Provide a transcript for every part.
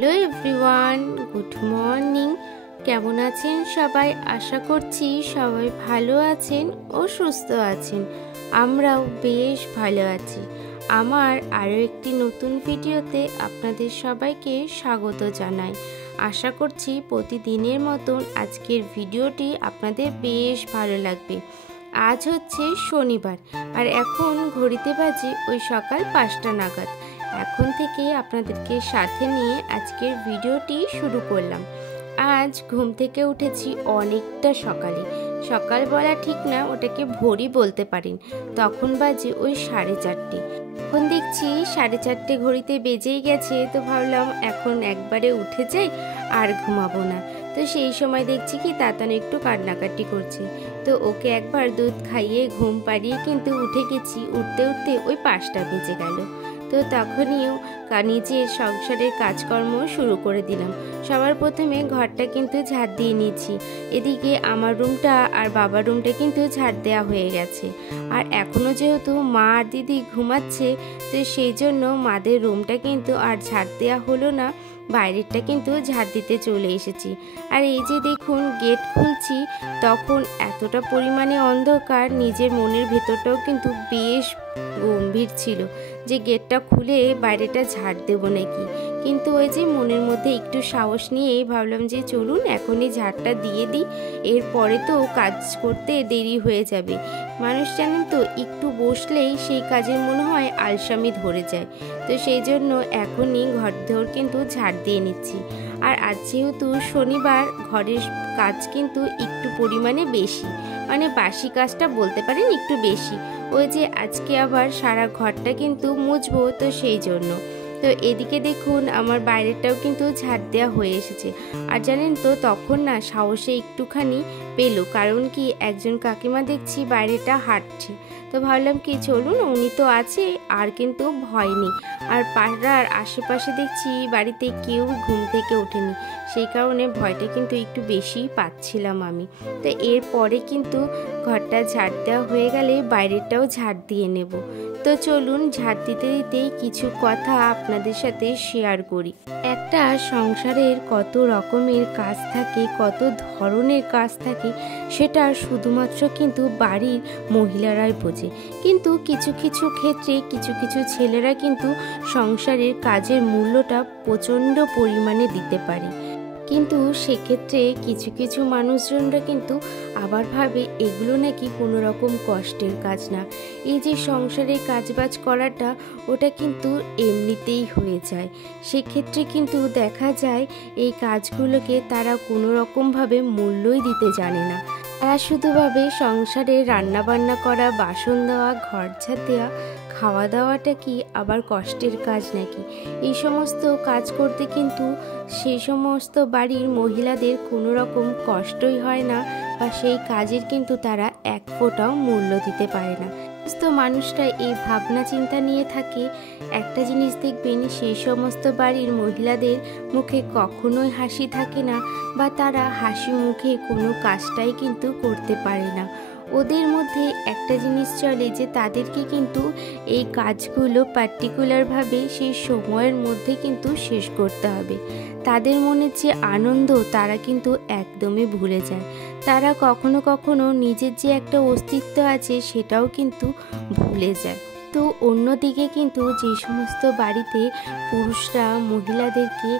Hello everyone, good morning. কেমন আছেন সবাই? আশা করছি সবাই ভালো আছেন ও সুস্থ আছেন। আমরাও বেশ ভালো আছি। আমার আরও একটি নতুন ভিডিওতে আপনাদের সবাইকে স্বাগত জানাই। আশা করছি প্রতিদিনের মতন আজকের ভিডিওটি আপনাদের বেশ ভালো লাগবে। আজ হচ্ছে শনিবার, আর এখন ঘড়িতে বাজে ওই সকাল 5টা নাগাদ। এখন থেকে আপনাদেরকে সাথে নিয়ে আজকের ভিডিওটি শুরু করলাম। আজ ঘুম থেকে উঠেছি অনেকটা সকালে। সকাল বলা ঠিক না, ওটাকে ভোরই বলতে পারেন। তখন বাজে ওই 4:30। এখন দেখছি 4:30 ঘড়িতে বেজেই গেছে, তো ভাবলাম এখন একবারে উঠে যাই, আর ঘুমাবো না। তো সেই সময় দেখছি কি তাতানো একটু কান্নাকাটি করছে, তো ওকে একবার দুধ খাইয়ে ঘুম পাড়িয়ে কিন্তু উঠে গেছি। উঠতে উঠতে ওই 5টা বেজে গেল। তো তখনইও নিজের সংসারের কাজকর্ম শুরু করে দিলাম। সবার প্রথমে ঘরটা কিন্তু ঝাড় দিয়ে নিচ্ছি। এদিকে আমার রুমটা আর বাবার রুমটা কিন্তু ঝাড় দেওয়া হয়ে গেছে। আর এখনও যেহেতু মা আর দিদি ঘুমাচ্ছে, তো সেই জন্য মাদের রুমটা কিন্তু আর ঝাড় দেওয়া হলো না, বাইরেরটা কিন্তু ঝাড় দিতে চলে এসেছি। আর এই যে দেখুন গেট খুলছি, তখন এতটা পরিমাণে অন্ধকার, নিজের মনের ভেতরটাও কিন্তু বেশ গম্ভীর ছিল যে গেটটা খুলে বাইরেটা ঝাড় দেবো নাকি। কিন্তু ওই যে মনের মধ্যে একটু সাহস নিয়েই ভাবলাম যে চলুন এখনই ঝাড়টা দিয়ে দিই, এরপরে তো কাজ করতে দেরি হয়ে যাবে। মানুষ জানেন তো, একটু বসলেই সেই কাজের মনে হয় আলসামি ধরে যায়। তো সেই জন্য এখনই ঘর দোর কিন্তু ঝাড় দিয়ে নিচ্ছি। আর আজ যেহেতু শনিবার, ঘরের কাজ কিন্তু একটু পরিমাণে বেশি, মানে বাসি কাজটা বলতে পারেন একটু বেশি। ওই যে আজকে আবার সারা ঘরটা কিন্তু মুছবো, তো সেই জন্য। তো এদিকে দেখুন আমার বাইরেটাও কিন্তু ঝাড় দেওয়া হয়ে এসেছে। আর জানেন তো, তখন না সাহসে একটুখানি পেলো, কারণ কি একজন কাকিমা দেখছি বাইরেটা হাঁটছে। তো ভাবলাম কি চলুন, উনি তো আছে, আর কিন্তু ভয় নেই। আর পাড়ার আশেপাশে দেখছি বাড়িতে কেউ ঘুম থেকে ওঠেনি, সেই কারণে ভয়টা কিন্তু একটু বেশি পাচ্ছিলাম আমি। তো এরপরে কিন্তু ঘরটা ঝাড় দেওয়া হয়ে গেলে বাইরেটাও ঝাড় দিয়ে নেব। তো চলুন ঝাড় দিতে দিতেই কিছু কথা আপনাদের সাথে শেয়ার করি। একটা সংসারের কত রকমের কাজ থাকে, কত ধরনের কাজ থাকে, সেটা শুধুমাত্র কিন্তু বাড়ির মহিলারাই বোঝে। কিন্তু কিছু কিছু ক্ষেত্রে কিছু কিছু ছেলেরা কিন্তু সংসারের কাজের মূল্যটা প্রচণ্ড পরিমাণে দিতে পারে। কিন্তু সেক্ষেত্রে কিছু কিছু মানুষজনরা কিন্তু আবার ভাবে এগুলো নাকি কোনো রকম কষ্টের কাজ না। এই যে সংসারে কাজবাজ করাটা, ওটা কিন্তু এমনিতেই হয়ে যায়। সেক্ষেত্রে কিন্তু দেখা যায় এই কাজগুলোকে তারা কোনো রকমভাবে মূল্যই দিতে জানে না। তারা শুধু ভাবে সংসারে রান্নাবান্না করা, বাসন দেওয়া, ঘর ঝাড় দেওয়া, খাওয়া দাওয়াটা কি আবার কষ্টের কাজ নাকি। এই সমস্ত কাজ করতে কিন্তু সেই সমস্ত বাড়ির মহিলাদের কোনো রকম কষ্টই হয় না, বা সেই কাজের কিন্তু তারা এক ফোঁটাও মূল্য দিতে পারে না। সমস্ত মানুষরা এই ভাবনা চিন্তা নিয়ে থাকে। একটা জিনিস দেখবেন, সেই সমস্ত বাড়ির মহিলাদের মুখে কখনোই হাসি থাকে না, বা তারা হাসি মুখে কোনো কাজটাই কিন্তু করতে পারে না। ওদের মধ্যে একটা জিনিস চলে যে তাদেরকে কিন্তু এই কাজগুলো পার্টিকুলারভাবে সেই সময়ের মধ্যে কিন্তু শেষ করতে হবে। তাদের মনের যে আনন্দ, তারা কিন্তু একদমই ভুলে যায়। তারা কখনো কখনো নিজের যে একটা অস্তিত্ব আছে সেটাও কিন্তু ভুলে যায়। তো অন্যদিকে কিন্তু যে সমস্ত বাড়িতে পুরুষরা মহিলাদেরকে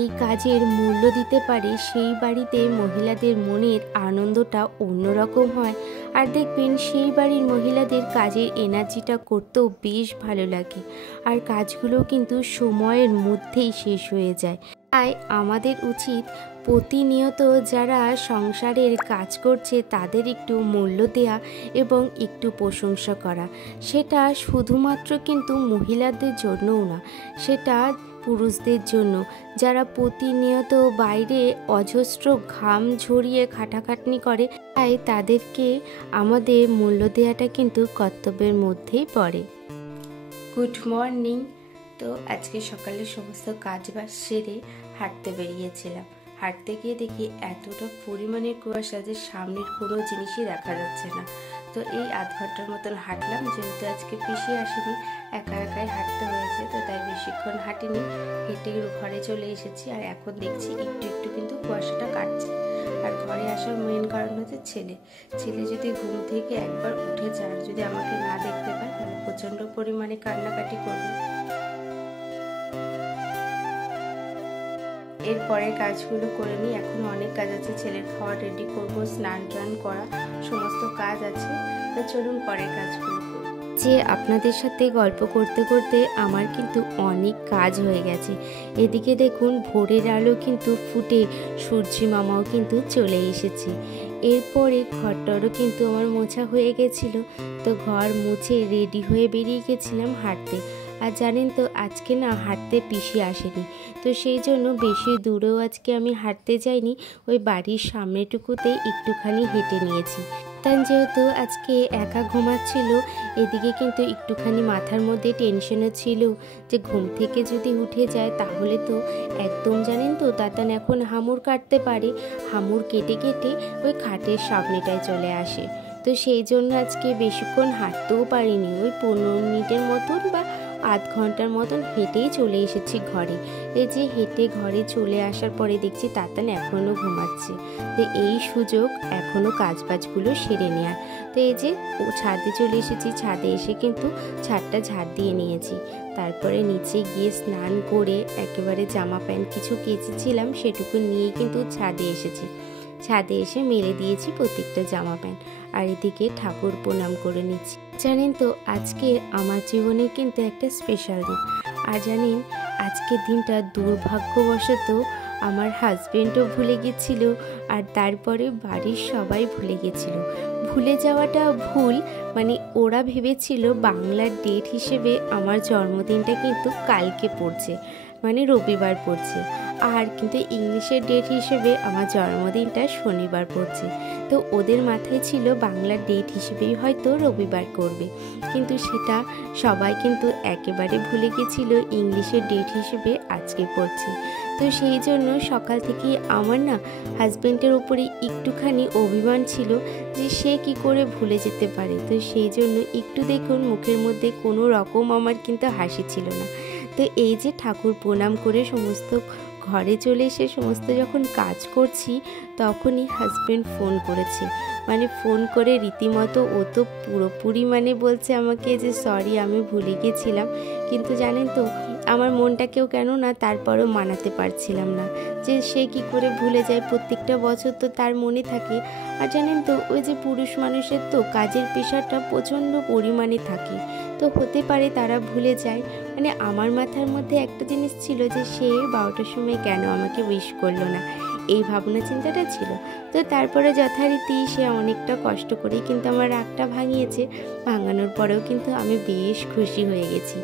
এই কাজের মূল্য দিতে পারে, সেই বাড়িতে মহিলাদের মনের আনন্দটা অন্যরকম হয়। আর দেখবেন সেই বাড়ির মহিলাদের কাজের এনার্জিটা করতেও বেশ ভালো লাগে, আর কাজগুলো কিন্তু সময়ের মধ্যেই শেষ হয়ে যায়। তাই আমাদের উচিত প্রতিনিয়ত যারা সংসারের কাজ করছে তাদের একটু মূল্য দেয়া এবং একটু প্রশংসা করা। সেটা শুধুমাত্র কিন্তু মহিলাদের জন্যও না, সেটা পুরুষদের জন্য, যারা প্রতিনিয়ত বাইরে অজস্র ঘাম ঝরিয়ে খাটাখাটনি করে। তাই তাদেরকে আমাদের মূল্য দেওয়াটা কিন্তু কর্তব্যের মধ্যেই পড়ে। Good morning. তো আজকে সকালে সমস্ত কাজ বাজ সেরে হাঁটতে বেরিয়েছিলাম। হাঁটতে গিয়ে দেখি এতটা পরিমাণে কুয়াশা যে সামনের কোনো জিনিসই দেখা যাচ্ছে না। তো এই আধ ঘন্টার মতন হাঁটলাম, যেহেতু আজকে পিসি আসেনি, একা একাই হাঁটতে হয়েছে, তো তাই বেশিক্ষণ হাঁটিনি, হেঁটে ঘরে চলে এসেছি। আর এখন দেখছি একটু একটু কিন্তু কুয়াশাটা কাটছে। আর ঘরে আসার মেন কারণ হচ্ছে ছেলে যদি ঘুম থেকে একবার উঠে যায় আর যদি আমাকে না দেখতে পায় তাহলে প্রচণ্ড পরিমাণে কান্নাকাটি করবে। এরপরে কাজগুলো করে নিই, এখনো অনেক কাজ আছে, ছেলের খাওয়া রেডি করবো, স্নান টান করা সমস্ত কাজ আছে। তো চলুন পরের কাজগুলো করি। যে আপনাদের সাথে গল্প করতে করতে আমার কিন্তু অনেক কাজ হয়ে গেছে। এদিকে দেখুন ভোরের আলো কিন্তু ফুটে সূর্যি মামাও কিন্তু চলে এসেছে। এরপরে ঘরটারও কিন্তু আমার মোছা হয়ে গেছিলো, তো ঘর মুছে রেডি হয়ে বেরিয়ে গেছিলাম হাঁটতে। আর জানেন তো আজকে না হাঁটতে পিসি আসেনি, তো সেই জন্য বেশি দূরেও আজকে আমি হাঁটতে যাইনি, ওই বাড়ির সামনেটুকুতেই একটুখানি হেঁটে নিয়েছি। তাই যেহেতু আজকে একা ঘুমাচ্ছিল, এদিকে কিন্তু একটুখানি মাথার মধ্যে টেনশনও ছিল যে ঘুম থেকে যদি উঠে যায় তাহলে তো একদম জানেন তো তাতান এখন হামুর কাটতে পারে, হামুর কেটে কেটে ওই খাটের সামনেটায় চলে আসে। তো সেই জন্য আজকে বেশিক্ষণ হাঁটতেও পারিনি, ওই 15 মিনিটের মতন বা আধ ঘন্টার মতন হেঁটেই চলে এসেছি ঘরে। এই যে হেঁটে ঘরে চলে আসার পরে দেখছি তাতান এখনও ঘুমাচ্ছে, তো এই সুযোগ এখনও কাজবাজগুলো সেরে নেওয়ার। তো এই যে ছাদে চলে এসেছি, ছাদে এসে কিন্তু ছাদটা ঝাড় দিয়ে নিয়েছি। তারপরে নিচে গিয়ে স্নান করে একেবারে জামা প্যান্ট কিছু কেচেছিলাম সেটুকু নিয়ে কিন্তু ছাদে এসেছি। ছাদে এসে মেলে দিয়েছি প্রত্যেকটা জামা প্যান্ট, আর এদিকে ঠাকুর প্রণাম করে নিচ্ছি। জানেন তো আজকে আমার জীবনে কিন্তু একটা স্পেশাল দিন। আর জানেন আজকের দিনটা দুর্ভাগ্যবশত আমার হাজবেন্ডও ভুলে গেছিল, আর তারপরে বাড়ির সবাই ভুলে গেছিল। ভুলে যাওয়াটা ভুল, মানে ওরা ভেবেছিল বাংলার ডেট হিসেবে আমার জন্মদিনটা কিন্তু কালকে পড়ছে, মানে রবিবার পড়ছে, আর কিন্তু ইংলিশের ডেট হিসেবে আমার জন্মদিনটা শনিবার পড়ছে। তো ওদের মাথায় ছিল বাংলার ডেট হিসেবেই হয়তো রবিবার করবে, কিন্তু সেটা সবাই কিন্তু একেবারে ভুলে গেছিল ইংলিশের ডেট হিসেবে আজকে পড়ছে। তো সেই জন্য সকাল থেকেই আমার না হাজব্যান্ডের ওপরে একটুখানি অভিমান ছিল যে সে কি করে ভুলে যেতে পারে। তো সেই জন্য একটু দেখুন মুখের মধ্যে কোনো রকম আমার কিন্তু হাসি ছিল না। তো এই যে ঠাকুর প্রণাম করে সমস্ত ঘরে চলে এসে সমস্ত যখন কাজ করছি তখনই হাজব্যান্ড ফোন করেছে, মানে ফোন করে রীতিমতো ও তো পুরোপুরি মানে বলছে আমাকে যে সরি আমি ভুলে গেছিলাম। কিন্তু জানেন তো আমার মনটাকেও কেন না তারপরও মানাতে পারছিলাম না যে সে কি করে ভুলে যায়, প্রত্যেকটা বছর তো তার মনে থাকে। আর জানেন তো ওই যে পুরুষ মানুষের তো কাজের প্রেশারটা প্রচণ্ড পরিমাণে থাকে, তো হতে পারে তারা ভুলে যায়। মানে আমার মাথার মধ্যে একটা জিনিস ছিল যে সে 12টার সময় কেন আমাকে উইশ করলো না, এই ভাবনা চিন্তাটা ছিল। তো তারপরে যথারীতি সে অনেকটা কষ্ট করেই কিন্তু আমার রাগটা ভাঙিয়েছে, ভাঙানোর পরেও কিন্তু আমি বেশ খুশি হয়ে গেছি।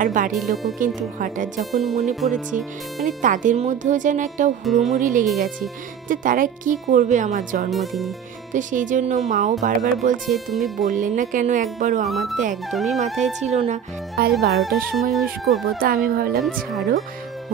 আর বাড়ির লোকও কিন্তু হঠাৎ যখন মনে পড়েছে, মানে তাদের মধ্যেও যেন একটা হুড়োমুড়ি লেগে গেছে যে তারা কি করবে আমার জন্মদিনে। তো সেই জন্য মাও বারবার বলছে তুমি বললে না কেন একবারও, আমার তো একদমই মাথায় ছিল না কাল 12টার সময় উইশ করবো। তো আমি ভাবলাম ছাড়ো,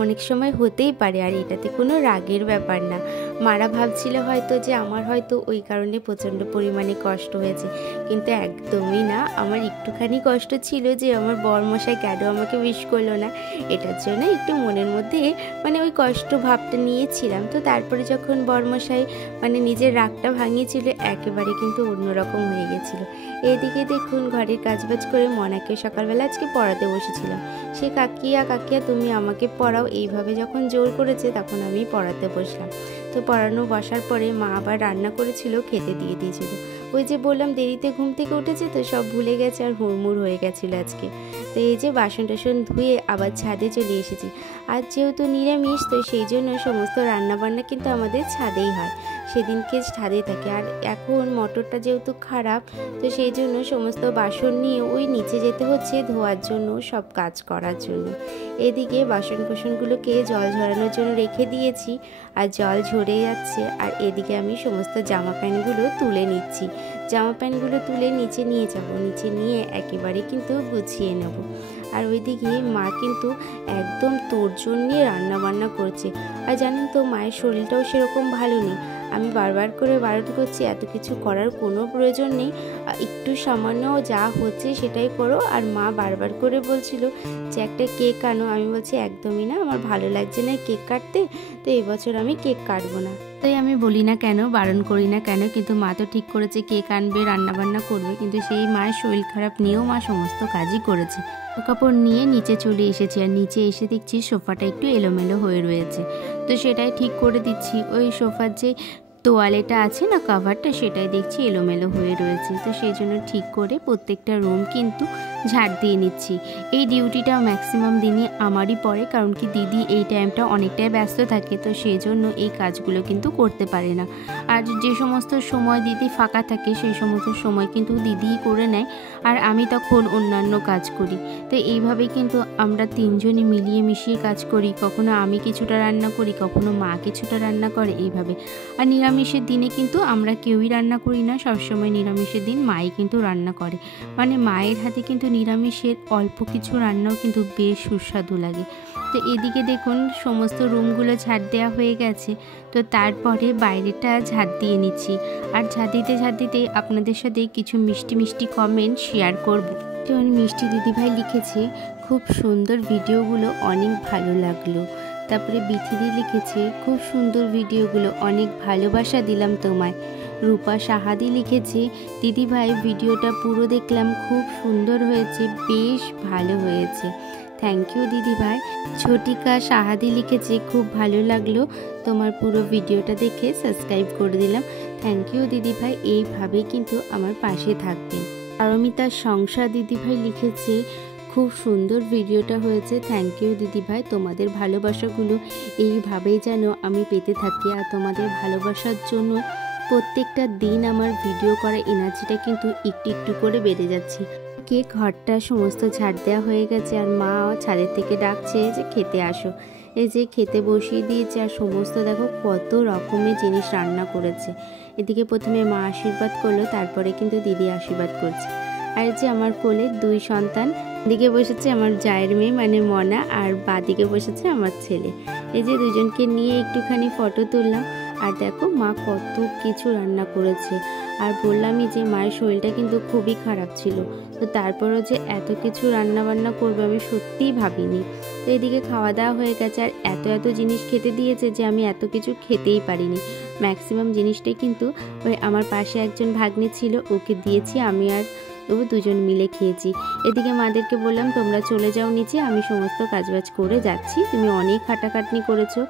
অনেক সময় হতেই পারে, আর এটাতে কোনো রাগের ব্যাপার না। মারা ভাবছিল হয়তো যে আমার হয়তো ওই কারণে প্রচণ্ড পরিমাণে কষ্ট হয়েছে, কিন্তু একদমই না। আমার একটুখানি কষ্ট ছিল যে আমার বরমশাই কেন আমাকে উইশ করলো না, এটার জন্য একটু মনের মধ্যে মানে ওই কষ্ট ভাবটা নিয়েছিলাম। তো তারপরে যখন বরমশাই মানে নিজের রাগটা ভাঙিয়েছিল একেবারে কিন্তু অন্যরকম হয়ে গেছিলো। এদিকে দেখুন ঘরের কাজবাজ করে মনাকে সকালবেলা আজকে পড়াতে বসেছিলাম। সে কাকিয়া কাকিয়া তুমি আমাকে পড়াও এইভাবে যখন জোর করেছে তখন আমি পড়াতে বসলাম। তো পড়ানো বসার পরে মা আবার রান্না করেছিল, খেতে দিয়ে দিয়েছিল। ওই যে বললাম দেরিতে ঘুম থেকে উঠেছে তো সব ভুলে গেছে আর হুড়মুড় হয়ে গেছিলো আজকে। তো এই যে বাসন টাসন ধুয়ে আবার ছাদে চলে এসেছি। আর যেহেতু নিরামিষ তো সেই জন্য সমস্ত রান্নাবান্না কিন্তু আমাদের ছাদেই হয়, সেদিনকে ছাদে থাকে। আর এখন মোটরটা যেহেতু খারাপ তো সেই জন্য সমস্ত বাসন নিয়ে ওই নিচে যেতে হচ্ছে ধোয়ার জন্য, সব কাজ করার জন্য। এদিকে বাসন কোসনগুলোকে জল ঝরানোর জন্য রেখে দিয়েছি আর জল ঝরে যাচ্ছে। আর এদিকে আমি সমস্ত জামা প্যান্টগুলো তুলে নিচ্ছি, জামা প্যান্টগুলো তুলে নিচে নিয়ে যাব, নিচে নিয়ে একেবারে কিন্তু গুছিয়ে নেব। আর ওইদিকে মা কিন্তু একদম তোড়জোড় নিয়ে রান্না বান্না করছে। আর জানেন তো মায়ের শরীরটাও সেরকম ভালো নেই, আমি বারবার করে বারণ করছি এত কিছু করার কোনো প্রয়োজন নেই, একটু সামান্য যা হচ্ছে সেটাই করো। আর মা বারবার করে বলছিল যে একটা কেক আনো। আমি বলছি একদমই না, আমার ভালো লাগছে না কেক কাটতে, তো এবছর আমি কেক কাটবো না। তাই আমি বলি না কেন, বারণ করি না কেন, কিন্তু মা তো ঠিক করেছে কেক আনবে, রান্নাবান্না করবে, কিন্তু সেই মায়ের শরীর খারাপ নিয়েও মা সমস্ত কাজই করেছে। কাপড় নিয়ে নিচে চলে এসেছি, আর নিচে এসে দেখছি সোফাটা একটু এলোমেলো হয়ে রয়েছে, তো সেটাই ঠিক করে দিচ্ছি। ওই সোফার যে তোয়ালেটা আছে না, কাভারটা, সেটাই দেখছি এলোমেলো হয়ে রয়েছে, তো সেই জন্য ঠিক করে প্রত্যেকটা রুম কিন্তু ঝাড় দিয়ে নিচ্ছি। এই ডিউটিটা ম্যাক্সিমাম দিনই আমারই পড়ে, কারণ কি দিদি এই টাইমটা অনেকটাই ব্যস্ত থাকে, তো সেই জন্য এই কাজগুলো কিন্তু করতে পারে না। আর যে সমস্ত সময় দিদি ফাঁকা থাকে সেই সমস্ত সময় কিন্তু দিদিই করে নেয়, আর আমি তখন অন্যান্য কাজ করি। তো এইভাবেই কিন্তু আমরা তিনজনই মিলিয়ে মিশিয়ে কাজ করি, কখনো আমি কিছুটা রান্না করি, কখনো মা কিছুটা রান্না করে, এইভাবে। আর নিরামিষের দিনে কিন্তু আমরা কেউই রান্না করি না, সবসময় নিরামিষের দিন মাই কিন্তু রান্না করে, মানে মায়ের হাতে কিন্তু নিরামিষের অল্প কিছু রান্নাও কিন্তু বেশ সুস্বাদু লাগে। তো এদিকে দেখুন সমস্ত রুমগুলো ঝাড় দেওয়া হয়ে গেছে, তো তারপরে বাইরেটা ঝাড় দিয়ে নিচ্ছি। আর ঝাড় দিতে আপনাদের সাথে কিছু মিষ্টি মিষ্টি কমেন্ট শেয়ার করব। তো মিষ্টি দিদিভাই লিখেছে খুব সুন্দর ভিডিওগুলো, অনেক ভালো লাগলো। তারপরে বিথিদি লিখেছে খুব সুন্দর ভিডিওগুলো, অনেক ভালোবাসা দিলাম তোমায়। রূপা সাহাদি লিখেছে দিদিভাই ভিডিওটা পুরো দেখলাম, খুব সুন্দর হয়েছে, বেশ ভালো হয়েছে। থ্যাংক ইউ দিদিভাই। ছোটিকা সাহাদি লিখেছে খুব ভালো লাগলো তোমার পুরো ভিডিওটা দেখে, সাবস্ক্রাইব করে দিলাম। থ্যাংক ইউ দিদিভাই, এইভাবেই কিন্তু আমার পাশে থাকবেন। পারমিতা সংসার দিদিভাই লিখেছে খুব সুন্দর ভিডিওটা হয়েছে, থ্যাংক ইউ দিদিভাই, তোমাদের ভালোবাসাগুলো এইভাবেই যেন আমি পেতে থাকি। আর তোমাদের ভালোবাসার জন্য প্রত্যেকটা দিন আমার ভিডিও করা এনার্জিটা কিন্তু একটু একটু করে বেড়ে যাচ্ছে। কেক ঘরটা সমস্ত ঝাড় দেওয়া হয়ে গেছে, আর মা ছাদের থেকে ডাকছে যে খেতে আসো। এই যে খেতে বসিয়ে দিয়েছে, আর সমস্ত দেখো কত রকমের জিনিস রান্না করেছে। এদিকে প্রথমে মা আশীর্বাদ করলো, তারপরে কিন্তু দিদি আশীর্বাদ করছে। আর যে আমার কোলে দুই সন্তান, দিকে বসেছে আমার জায়ের মেয়ে মানে মনা, আর বাদিকে বসেছে আমার ছেলে। এই যে দুজনকে নিয়ে একটুখানি ফটো তুললাম। আর দেখো মা কত কিছু রান্না করেছে, আর বললামই যে মায়ের শরীরটা কিন্তু খুবই খারাপ ছিল, তো তারপরও যে এত কিছু রান্না বান্না করবে আমি সত্যিই ভাবিনি। তো এদিকে খাওয়া দাওয়া হয়ে গেছে, আর এত জিনিস খেতে দিয়েছে যে আমি এত কিছু খেতেই পারিনি। ম্যাক্সিমাম জিনিসটাই কিন্তু ওই আমার পাশে একজন ভাগ্নে ছিল, ওকে দিয়েছি, আমি আর ও দুজন মিলে খেয়েছি। এদিকে মাদেরকে বললাম তোমরা চলে যাও নিচে, আমি সমস্ত কাজবাজ করে যাচ্ছি, তুমি অনেক খাটাখাটনি করেছো।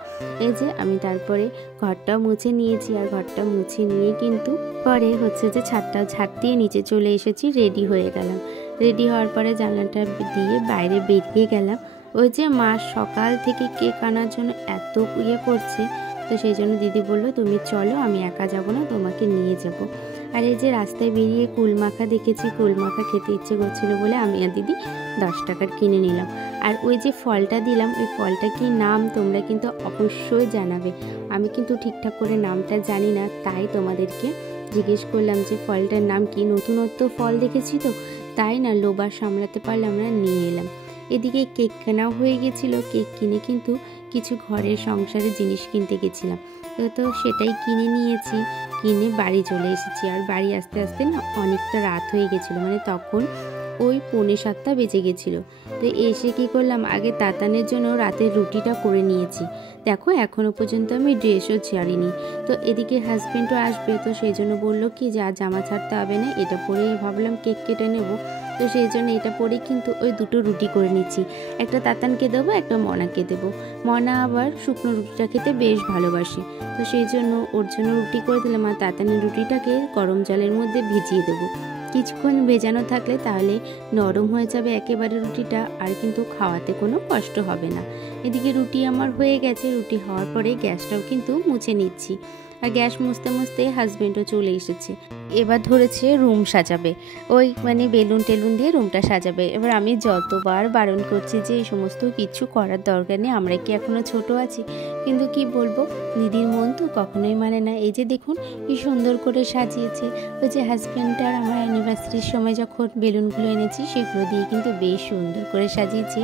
এই যে আমি তারপরে ঘরটা মুছে নিয়েছি, আর ঘরটা মুছে নিয়ে কিন্তু পরে হচ্ছে যে ছাদটা ঝাড় দিয়ে নিচে চলে এসেছি, রেডি হয়ে গেলাম। রেডি হওয়ার পরে জানলাটা দিয়ে বাইরে বেরিয়ে গেলাম। ওই যে মা সকাল থেকে কেক আনার জন্য এত করছে, তো সেই জন্য দিদি বললো তুমি চলো, আমি একা যাবো না, তোমাকে নিয়ে যাবো। আর এই যে রাস্তায় বেরিয়ে কুলমাখা দেখেছি, কুলমাখা খেতে ইচ্ছে করছিল বলে আমি আর দিদি 10 টাকার কিনে নিলাম। আর ওই যে ফলটা দিলাম, ওই ফলটা কি নাম তোমরা কিন্তু অবশ্যই জানাবে। আমি কিন্তু ঠিকঠাক করে নামটা জানি না, তাই তোমাদেরকে জিজ্ঞেস করলাম যে ফলটার নাম কি। নতুনত্ব ফল দেখেছি তো, তাই না লোভা সামলাতে পারলে আমরা নিয়ে এলাম। এদিকে কেক কেনাও হয়ে গেছিলো, কেক কিনে কিন্তু কিছু ঘরের সংসারের জিনিস কিনতে গেছিলাম, তো সেটাই কিনে নিয়েছি, কিনে বাড়ি চলে এসেছি। আর বাড়ি আসতে আসতে না অনেকটা রাত হয়ে গেছিলো, মানে তখন ওই 6:45 বেজে গেছিলো। তো এসে কি করলাম, আগে তাতানের জন্য রাতের রুটিটা করে নিয়েছি। দেখো এখনও পর্যন্ত আমি ড্রেসও ছাড়িনি। তো এদিকে হাজব্যান্ডও আসবে, তো সেই জন্য বললো কি যে আর জামা ছাড়তে হবে না, এটা পরেই ভাবলাম কেক কেটে নেব। তো সেই জন্য এটা পরে কিন্তু ওই 2টো রুটি করে নিচ্ছি, একটা তাতানকে দেবো, একটা মনাকে দেবো। মনা আবার শুকনো রুটিটা খেতে বেশ ভালোবাসে, তো সেই জন্য ওর জন্য রুটি করে দিলাম। আর তাতানের রুটিটাকে গরম জলের মধ্যে ভিজিয়ে দেবো, কিছুক্ষণ ভেজানো থাকলে তাহলে নরম হয়ে যাবে একেবারে রুটিটা, আর কিন্তু খাওয়াতে কোনো কষ্ট হবে না। এদিকে রুটি আমার হয়ে গেছে, রুটি হওয়ার পরে গ্যাসটাও কিন্তু মুছে নিচ্ছি। আর গ্যাস মুছতে মুছতে হাজব্যান্ডও চলে এসেছে, এবার ধরেছে রুম সাজাবে, ওই মানে বেলুন টেলুন দিয়ে রুমটা সাজাবে। এবার আমি যতবার বারণ করছি যে এই সমস্ত কিছু করার দরকার নেই, আমরা কি এখনও ছোট আছি, কিন্তু কি বলবো দিদির মন তো কখনোই মানে না। এই যে দেখুন কি সুন্দর করে সাজিয়েছে, ওই যে হাজব্যান্ডটার আমার অ্যানিভার্সারির সময় যখন বেলুনগুলো এনেছি সেগুলো দিয়ে কিন্তু বেশ সুন্দর করে সাজিয়েছি।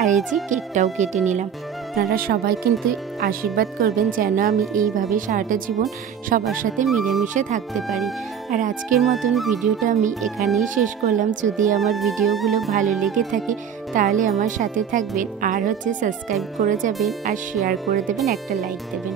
আর এই যে কেকটাও কেটে নিলাম। আপনারা সবাই কিন্তু আশীর্বাদ করবেন যেন আমি এইভাবে সারাটা জীবন সবার সাথে মিলেমিশে থাকতে পারি। আর আজকের মতন ভিডিওটা আমি এখানেই শেষ করলাম। যদি আমার ভিডিওগুলো ভালো লেগে থাকে তাহলে আমার সাথে থাকবেন, আর সাবস্ক্রাইব করে যাবেন, আর শেয়ার করে দেবেন, একটা লাইক দেবেন।